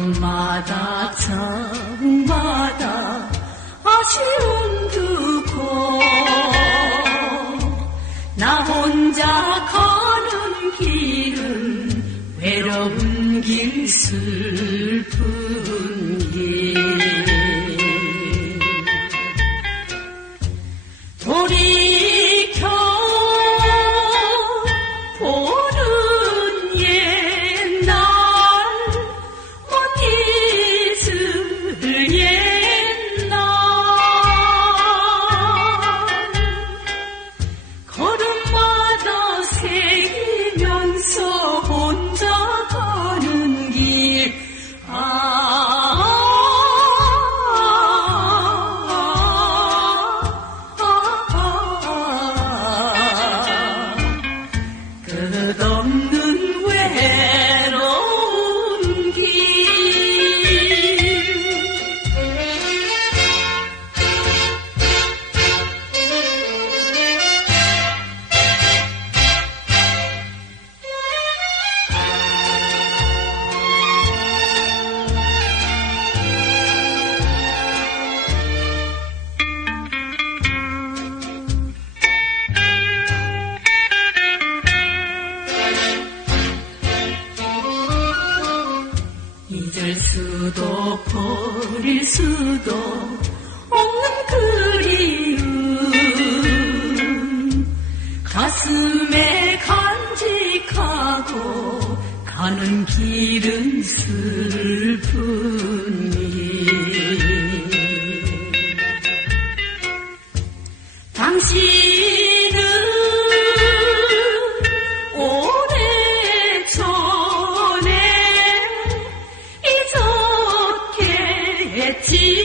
땅마다 장마다 아쉬운 두고 나 혼자 가는 길은 외로운 길 슬픈 길. 우리 잊을 수도 버릴 수도 없는 그리움 가슴에 간직하고 가는 길은 슬픈 see